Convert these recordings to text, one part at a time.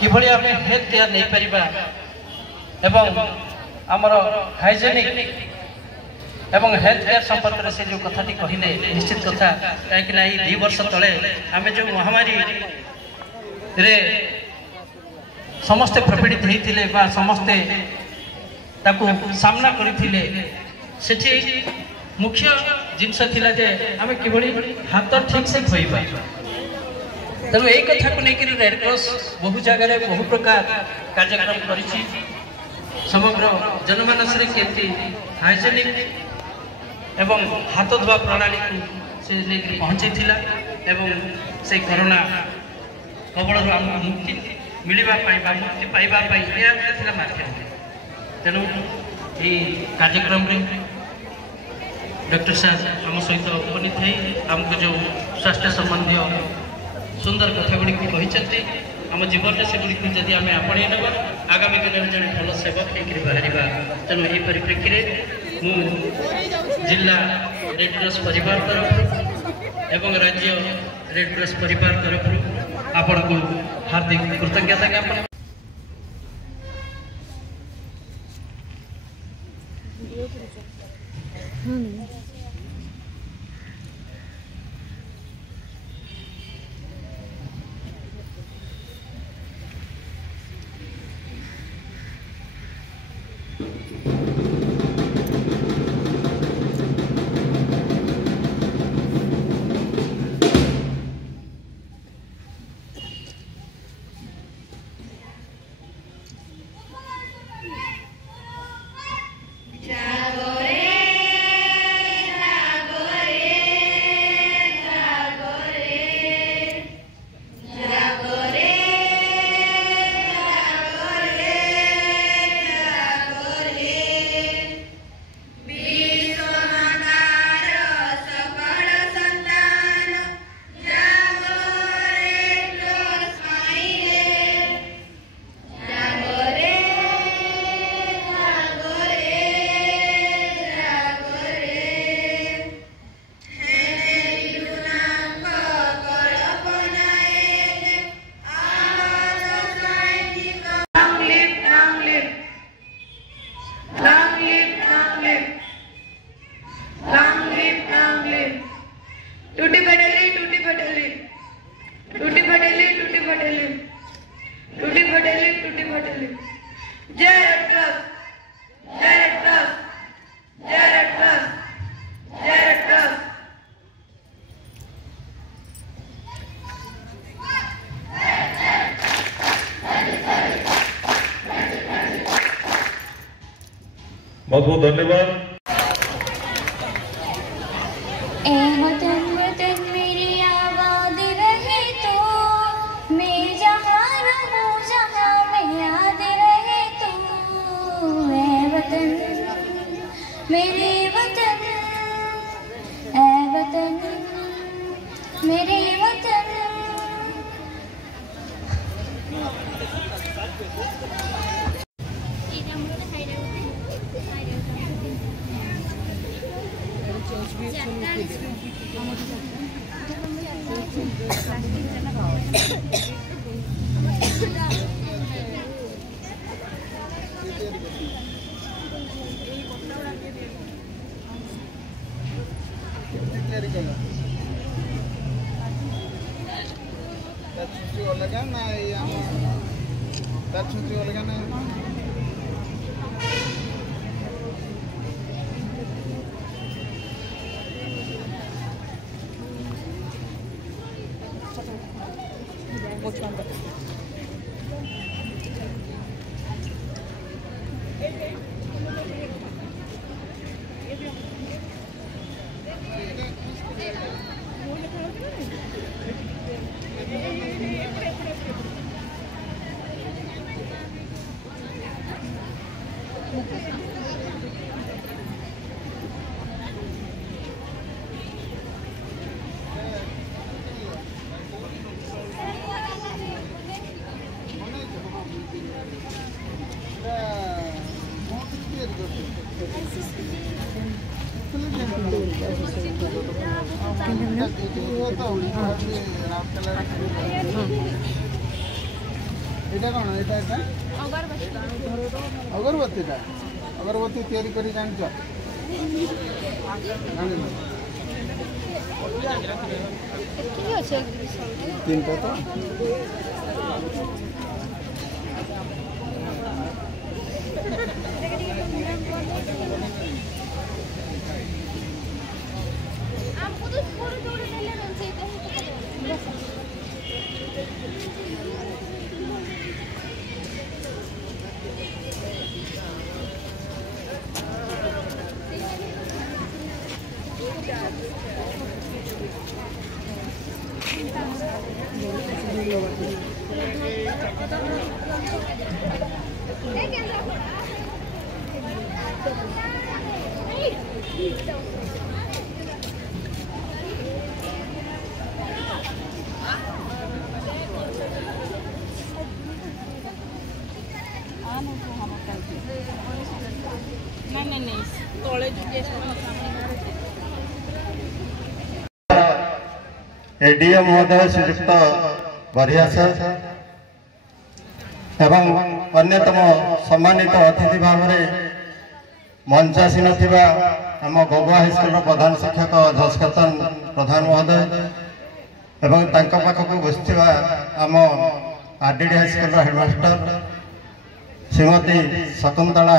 किभली आमे health care नहीं परिबा एवं आमर हाइजेनिक एवं हेल्थ केयर संपर्क में से जो कथाटी कहले निश्चित कथा कहीं 2 वर्ष तले आम जो महामारी रे समस्ते प्रपीड़ित होते समस्ते ताकू सामना करथिले सेठी मुख्य जिनस थिला जे आमे किभली हाथ ठीक से धोइबा तेणु यही कथा को लेकर रेड क्रॉस बहु जगह बहु प्रकार कार्यक्रम करिछि समग्र जनमानस रे केमती हाइजेनिक एवं हाथ धोआ प्रणाली को से लेकर पहुंचे थिला एवं से कोरोना कबल मुक्ति मिलवा मुक्ति पाइबा माध्यम तेणु ये कार्यक्रम रे डॉक्टर साहब आम सहित उपनीत है आमको जो स्वास्थ्य संबंधी सुंदर कथा गुड़ी कहते आम जीवन में से गुड़ी जदि आम आपणे ना आगामी दिन में जड़े भल सेवक होकर बाहर तेणु यही परिप्रेक्षी मु जिला रेड क्रॉस परिवार तरफ एवं राज्य रेड क्रॉस परिवार तरफ आपण को हार्दिक कृतज्ञता ज्ञापन बहुत बहुत धन्यवाद। मेरी आबाद रहे तो मैं जहाँ रहूँ जहाँ मैं याद रहे तो ऐ वतन मेरे वतन ऐ वतन मेरे वतन। এটা কোন এটা এটা অগরবত্তীটা অগরবত্তী তৈরি করে জানিছ জানিনা কি আছে তিনটা তো एडीएम महोदय श्रीयुक्त बरिया सर एवं अन्यतम सम्मानित अतिथि भाव में मंचासीन आम गगुआ हाईस्कल प्रधान शिक्षक धस्कतन प्रधान महोदय एवं पाखक बसि आम RDD high school headmaster Shrimati Shakuntala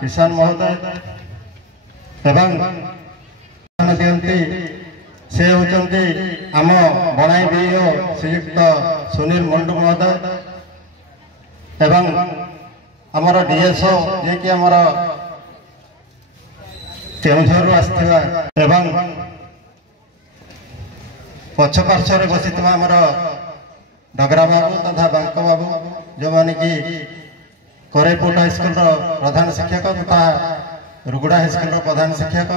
किसान महोदय एवं दियंती से होचंती आम बणाई बीओ श्रीयुक्त सुनील मंडू महोदय एवं आमर डीएसओ जे कि आमर केउझर आसथिबा एवं पछ पार्श्व बसी आमर डगरा बाबू तथा बांक बाबू जो माने कि कोरापुट हाईस्कल प्रधान शिक्षक तथा रुगुड़ा हाईस्कल प्रधान शिक्षक